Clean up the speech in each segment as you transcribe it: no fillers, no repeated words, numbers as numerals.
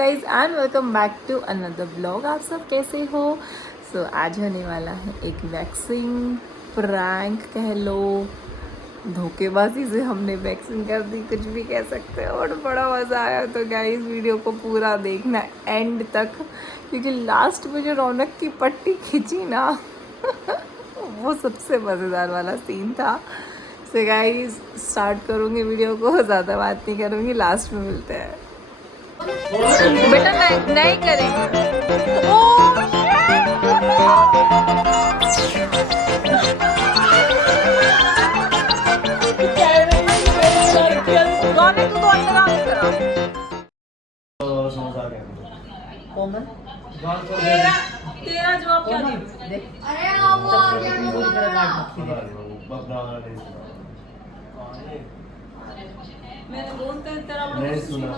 Guys and welcome back to another blog. आप सब कैसे हो? आज होने वाला है एक वैक्सिंग प्रैंक कह लो, धोखेबाजी से हमने वैक्सिंग कर दी, कुछ भी कह सकते हो। और बड़ा मज़ा आया। तो गाइज वीडियो को पूरा देखना एंड तक, क्योंकि लास्ट में जो रौनक की पट्टी खींची ना वो सबसे मज़ेदार वाला सीन था। सो गाइज स्टार्ट करूँगी वीडियो को, ज़्यादा बात नहीं करूँगी, लास्ट में मिलते हैं। बेटा नहीं करेंगे। तू तो अंदर आ करा। कोमल तेरा जवाब क्या देख? अरे मैंने बोलते तेरा नहीं सुना।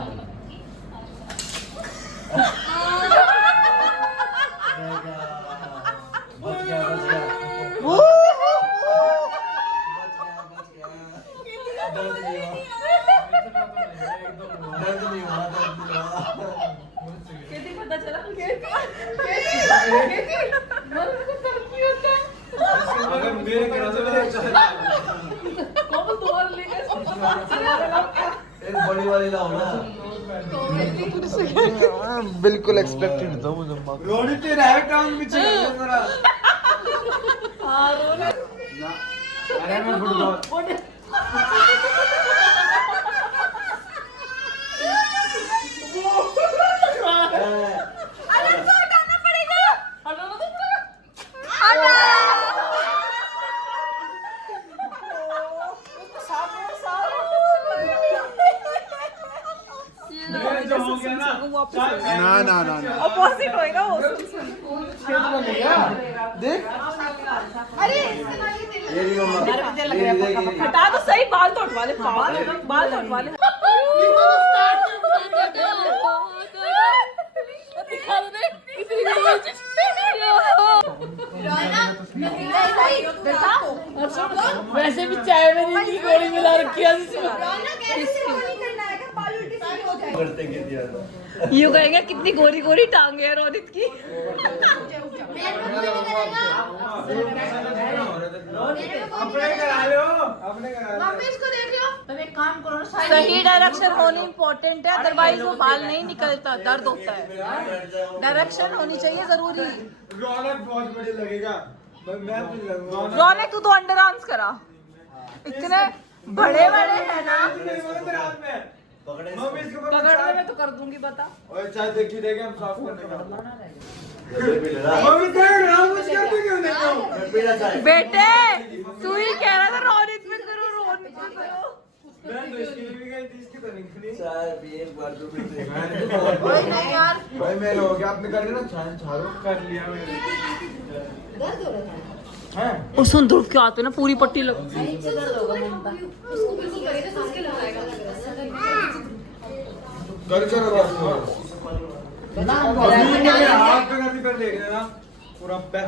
पता चला अगर मेरे एक बड़ी वाली लाओ ना। बिल्कुल एक्सपेक्टेड था मुझे। रोनी तेरा है टांग पीछे मेरा। हां रोनी अरे मैं फुटबॉल ना ऑपोजिट होएगा वो। देख हटा तो सही, बाल तो उठवा ले, बाल तो उठवा ले। वैसे भी चाय में नींबू की गोली मिला रखी है। यूं कहेंगे कितनी गोरी गोरी टांगे है रोनित की। सही डायरेक्शन होनी इम्पोर्टेंट है, अदरवाइज वो बाल नहीं निकलता, दर्द होता है। डायरेक्शन होनी चाहिए जरूरी। रौनक बहुत बड़ी लगेगा। रौनक तू तो अंडर आर्म्स करा, इतने बड़े बड़े है ना। पकड़ने में तो कर दूंगी, बता। और चाय देखी देंगे हम साफ करने का। बेटे तू ही कह रहा था रोनित में करो, रोनित में करो। मैं तो इसके लिए भी गई थी, इसकी तो नहीं खरी। चाय भी एक बार तो भी भाई मेरे हो गया, आपने कर लिया ना चाय झाड़ू कर लिया मैंने। दर्द हो रहा है हैं? और सुन ध्रुव के आते ना पूरी पट्टी लग। कर चलो ना हाथ पे कर दी कर देख लेना पूरा पैक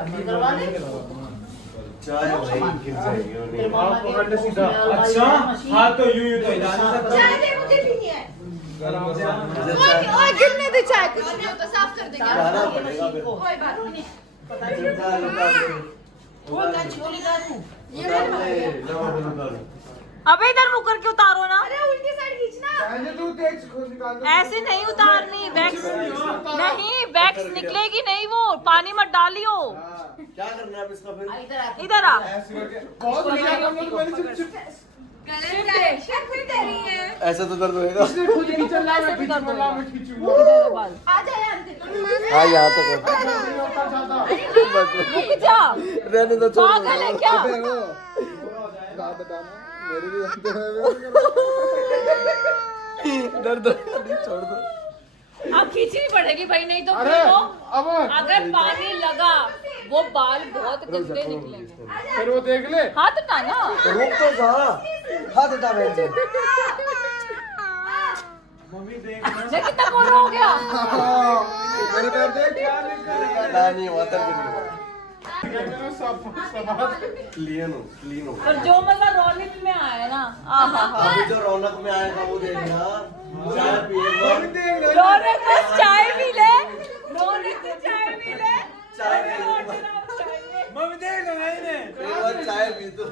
चाय भाई गिर जाएगी। आप पकड़ने सीधा। अच्छा हाथ तो यूं तो हिला नहीं सकता। चाय दे, मुझे पीनी है। गरम गिरने दे चाय, कुछ नहीं होता, साफ कर देंगे। जाना पड़ेगा फिर। कोई बात नहीं। अबे इधर मुक करके उतारो ना। अरे उल्टी साइड खींचना। पहले तू तेज खोल निकाल दो। ऐसे नहीं उतारनी, वैक्स नहीं, वैक्स निकलेगी नहीं, वो पानी मत डालियो। क्या करना है अब इसका फिर? इधर आ। ऐसे करके बहुत बढ़िया काम तो मैंने चुप चुप गलत डायरेक्शन कोई दे रही है। ऐसा तो दर्द होएगा। इसने खुद ही चल रहा है, खींचूंगा मैं खींचूंगा। आ जा यहाँ से। हाँ यहाँ तक रुक जा, रहने दो, छोड़ पागल है क्या? बात बताना मेरे भी दर्द छोड़ दो। अब खींचनी पड़ेगी भाई, नहीं तो अरे फिर वो अब अगर पानी लगा वो बाल बहुत गंदे निकलेंगे। फिर वो देख ले। हाथ हटाना। रुक तो जा, हाथ हटा बैठ जा। मम्मी देख ये कितना गोरा हो गया। मेरे पैर देख क्या लिख कर नहीं हुआ तब भी नहीं हुआ। क्लीन हो और जो मजा रौनक में आया ना, अभी जो रौनक में आएगा वो देखना। चाय पिएगा, रौनक बस चाय पी ले, रौनक तो चाय पी ले। चाय पिएगा, मम्मी देख लो नहीं ने एक बार चाय पी तो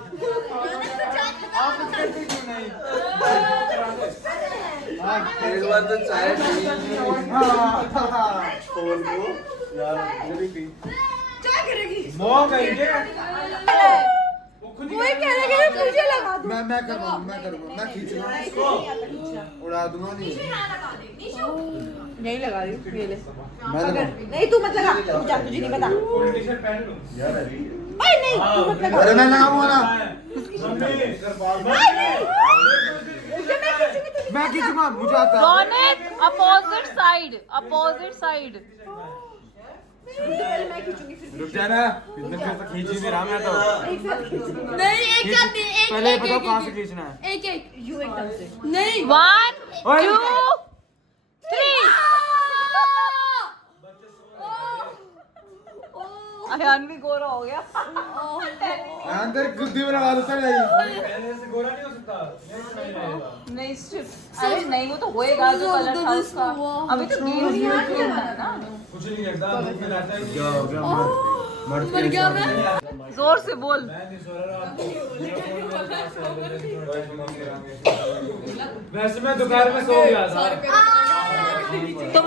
आप कहते क्यों नहीं एक बार तो चाय पी फोन को यार जल्दी पी। क्या करेगी? मोह कहेंगे कोई कहेगा कि मुझे लगा दो। मैं करूँगा मैं खींचूंगा इसको उड़ा दूंगा नहीं नहीं लगा रही, ये ले। मैं लगा नहीं तू मत लगा, तुझे नहीं पता। टी शर्ट पहन लो यार अभी ओए नहीं तू मत लगा। अरे मैं लगाऊंगा ना मैं खींचूंगा मुझे आता है रौनक अपोजिट साइड, अपोजिट साइड। मैं खींचूंगी फिर। रुक जाना इतने देर तक खींच ही नहीं रहा मैं तो नहीं एक साथ नहीं, एक पहले ये बताओ कहां से खींचना है एक एक यू एकदम से नहीं 1 2 3। अयान भी गोरा हो गया। अंदर गुद्दी में लगा दो चल जाइए पहले से गोरा नहीं हो सकता नहीं रहेगा नहीं स्ट्रिप, अरे नहीं वो तो होएगा जो कलर था उसका। अभी तो ग्रीन है ना। कुछ नहीं लगता मुंह में लाता है क्या हो गया मर्द मर गया मैं। जोर से बोल। मैं नहीं सो रहा वैसे मैं दोपहर में सो गया था तो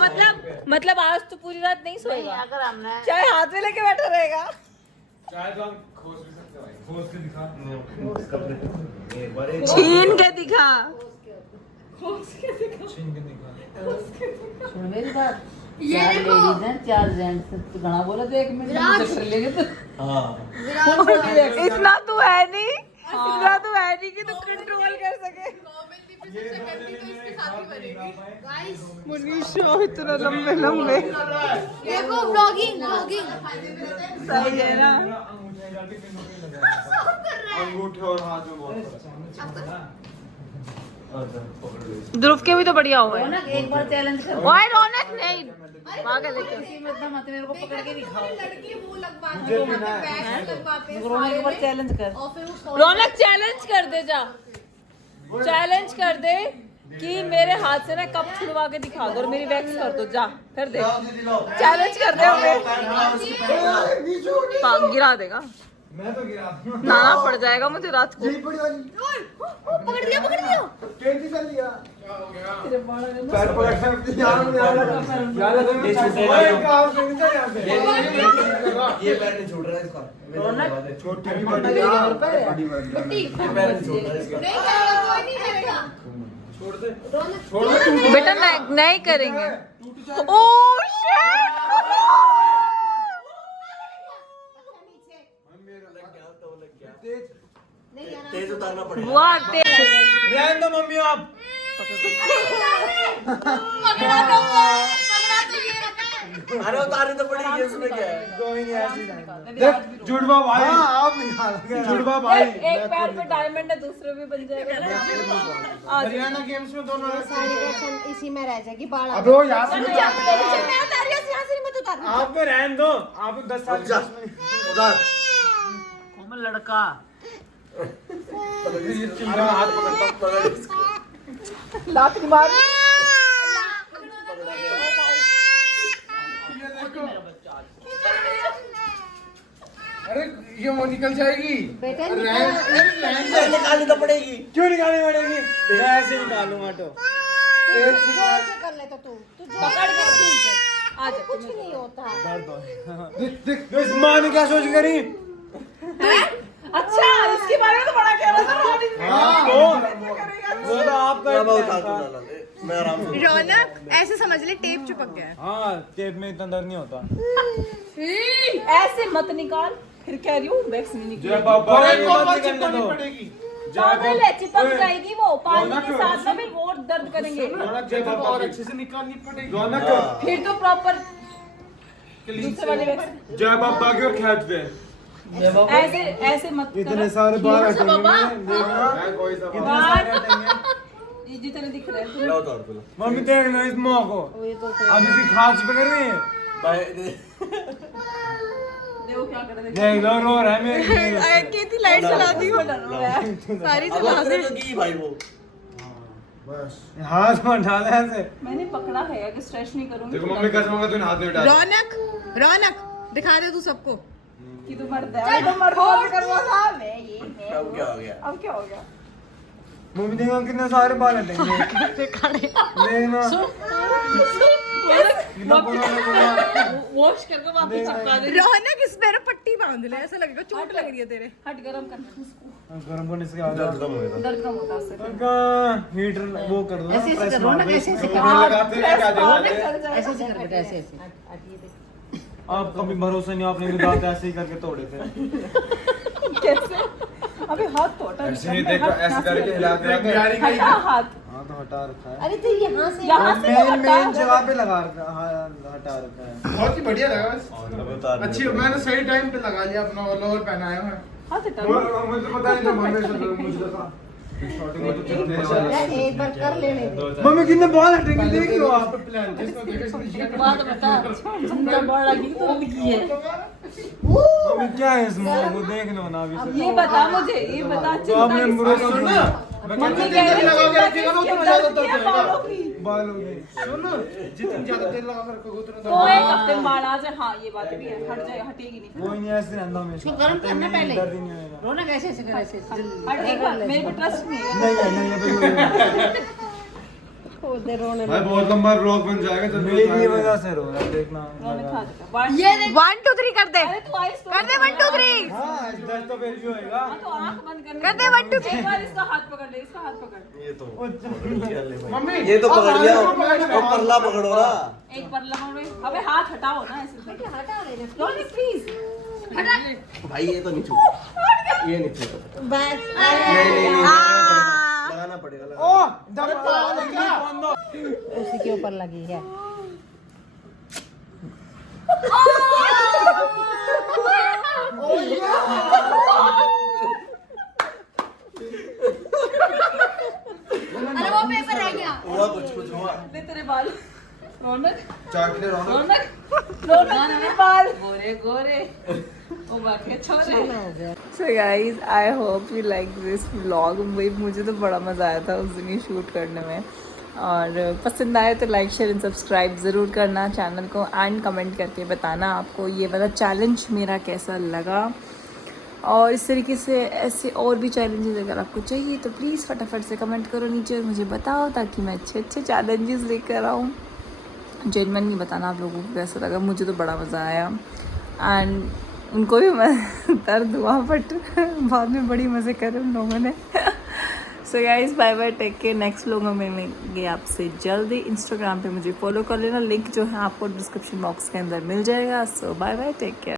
मतलब आज तो पूरी रात नहीं सोएगा, चाहे हाथ में लेके बैठा रहेगा। चाहे तो हम खोस भी सकते हैं खोस के दिखा एक बार छीन के दिखा। छीन के दिखा सुन मेरी बात, ये चार देखो। लेडीज हैं, चार जेंट्स हैं, तो घना बोला तो 1 मिनट में विराट। चक्कर लेंगे तो हां इतना तू है नहीं, इतना तू है नहीं कि तू कंट्रोल कर सके। मनीषा इतना लंबे लंबे देखो व्लॉगिंग व्लॉगिंग सही है ना। अंगूठे और हाथ में बहुत ध्रुव के भी तो बढ़िया हुए हैं। रौनक एक बार चैलेंज कर ओए रौनक नहीं पागल है क्या? किसी में इतना मत मेरे को पकड़ के दिखाओ। लड़की वो लगवाते हैं वहाँ पे बैग लगवाते हैं रौनक एक बार चैलेंज कर। और फिर वो रौनक चैलेंज कर दे, जा चैलेंज कर दे कि मेरे हाथ से ना कप छुड़वा के दिखा दो और मेरी वैक्स कर दो, जा कर दे चैलेंज कर दे हमें। हाँ गिरा देगा, मैं तो गिरा दूं नाना पड़ जाएगा मुझे रात को। यही बड़ी वाली पकड़ लिया पकड़ लिया। कैंची कर लिया पैर पकड़ यार ये छूटेगा काम से निकल यहां से ये पैर नहीं छूट रहा है इसका छोटी बड़ी बड़ी बड़ी बड़ी बड़ी ये पैर नहीं छूट रहा है इसका नहीं करेगा कोई नहीं करेगा। छोड़ दे छोड़ दे बेटा नहीं करेंगे। ओ शिट तेज उतारना पड़ेगा वाह तेज। रहने दो मम्मी आप पकड़ा तो ये रखा है। अरे उतारनी तो पड़ेगी इसमें क्या है कोई नहीं ऐसे देख जुड़वा भाई हाँ आप निकालोगे जुड़वा भाई एक पैर पे डायमंड है, दूसरे भी बन जाएगा। हरियाणा गेम्स में दोनों सारी एक्शन इसी में रह जाएगी बाढ़ अबे वो यहाँ से मैं उतार रही हूँ यहाँ से नहीं मत उतार। आप में रहने दो आप 10 साल जा उतार कोमल लड़का हाथ पकड़ इसको लात मार। अरे ये वो निकल जाएगी बेटा निकालनी तो पड़ेगी क्यों निकालनी पड़ेगी मैं ऐसे निकालूंगा तो कर लेता तू पकड़ के खींच। आ जा कुछ नहीं होता। देख तो इस माँ ने क्या सोच करी अच्छा इसके बारे में तो बड़ा कह रहा था वो तो आपका मैं उतार दूंगा मैं आराम से रौनक ऐसे समझ ले टेप चिपक गया है। हाँ टेप में इतना दर्द नहीं होता ऐसे मत निकाल, फिर कह रही हूँ वैक्स नहीं निकली। जय बाबा और एक ये और मत बात करने चिपकानी दो। पड़ेगी पागल है, चिपक जाएगी वो पानी रौनक के साथ में, फिर और दर्द करेंगे। रौनक जय तो बाबा और की। अच्छे से निकालनी पड़ेगी रौनक फिर तो प्रॉपर दूसरे वाले वैक्स जय बाबा की और खेत पे ऐसे ऐसे मत इतने सारे बाल हटेंगे बाबा। देखना कोई सा कितने सारे हटेंगे ये जितने दिख रहे हैं मैं उतार दूंगा मम्मी देख लो इस मुंह को अब इसी खांच पे कर रही है भाई वो क्या कर रहे थे। देख लो रो रहा है मेरी कितनी लाइट चला दी हो सारी अब चला तेरे तो की भाई वो बस हाथ में डाला ऐसे मैंने पकड़ा है अगर स्ट्रेच नहीं करूंगी देखो मम्मी कसम का तूने हाथ में डाला रौनक रौनक दिखा दे तू सबको कि तू मर्द है तो मर्द बात करवा था मैं ये मैं अब क्या हो गया अब क्या हो गया। मम्मी देखो कितने सारे बाल हटेंगे देखना वॉश करके वापस चिपका दे। रौनक इस पैर पट्टी बांध ले ऐसा लगेगा चोट लग रही है तेरे हट गरम करना उसको। गरम होने से क्या होगा दर्द कम होएगा दर्द कम होता है उससे। उनका हीटर वो कर दो ऐसे प्रेस करो ना, मार दो ऐसे इसमें। करो। वो लगाते हैं क्या मारने देखा चल जाएगा। ऐसे कर बेटा ऐसे ऐसे आप कभी भरोसा नहीं आपने भी दांत ऐसे ही करके तोड़े थे कैसे अबे हाथ तोड़ा ऐसे ही देखो ऐसे करके हिलाते रहते हैं हटा हाथ हाँ तो हटा रखा है अरे तो यहाँ से यहाँ से तो मेन हटा मेन जगह पे लगा रखा हाँ हटा रखा है बहुत ही बढ़िया लगा बस अब उतार दे। अच्छी मैंने सही टाइम पे लगा लिया अपना लोअर पहनाया है हाथ हटा। मुझे पता नहीं था मम्मी से मुझे लगा स्टार्टिंग में तो चलते हैं एक बार कर लेने दे। मम्मी कितने बाल हटेंगे देख लो आप प्लान जिसको देखो बात बता जिंदा बड़ लगी तो लगी है। मम्मी क्या है इसमें वो देख लो ना अभी से ये बता मुझे ये बता तो आपने चिंता बुरा किसकी? सुन मैं मम्मी कहता कह रही लगा के चिंता रखेगा ना, किसकी? उतना ज्यादा दर्द किया दर्द बालों की। बालों में सुन जितनी ज्यादा तेल लगा कर रखोगे उतना तो एक हफ्ते में बाल आ जाए। हाँ ये बात भी है हट जाए हटेगी नहीं। कोई नहीं ऐसे रहना हमेशा इसको गरम करना पहले। दर्द ही नहीं होगा रौनक ऐसे ऐसे कर ऐसे ऐसे। हट एक बार मेरे पे ट्रस्ट नहीं है। नहीं है नहीं है खोल दे रोने भाई बहुत लंबा ब्लॉग बन जाएगा जब मेरी वजह से रो रहा है देखना उन्होंने खा जाता है। ये 1 2 3 कर दे अरे तू आइस कर दे 1 2 3 हाँ दर्द तो फिर भी होएगा तो आंख बंद करने कर दे 1 2 3 एक बार इसका हाथ पकड़ ले इसका हाथ पकड़। ये तो पकड़ लिया ले भाई। मम्मी ये तो पकड़ लिया वो परला पकड़ो ना एक बार लगाओ रे। अबे हाथ हटाओ ना ऐसे। हटा लेने रोनी प्लीज भाई ये तो नहीं छू ये नहीं छू बस नहीं लगाना पड़ेगा लगाना। उसी के ऊपर लगी है। अरे वो पेपर रह गया। हुआ कुछ हुआ ले तेरे बाल रौनक चाट ले रहा रौनक रौनक तेरे बाल गोरे गोरे ओ बाकी छोरे। So guys I hope you like this vlog. मुझे तो बड़ा मज़ा आया था उस दिन ये शूट करने में और पसंद आए तो लाइक शेयर एंड सब्सक्राइब ज़रूर करना चैनल को एंड कमेंट करके बताना आपको ये वाला चैलेंज मेरा कैसा लगा और इस तरीके से ऐसे और भी चैलेंजेस अगर आपको चाहिए तो प्लीज़ फटाफट से कमेंट करो नीचे और मुझे बताओ ताकि मैं अच्छे अच्छे चैलेंजेस लेकर आऊँ। जेन्युइनली बताना आप लोगों को कैसा लगा। मुझे तो बड़ा मज़ा आया एंड उनको भी दर्द हुआ बट बाद में बड़ी मज़े करे उन लोगों ने। So guys bye bye take care. Next लोगों में मिलेंगे आपसे जल्दी। इंस्टाग्राम पे मुझे फॉलो कर लेना लिंक जो है आपको डिस्क्रिप्शन बॉक्स के अंदर मिल जाएगा। सो बाय बाय टेक केयर।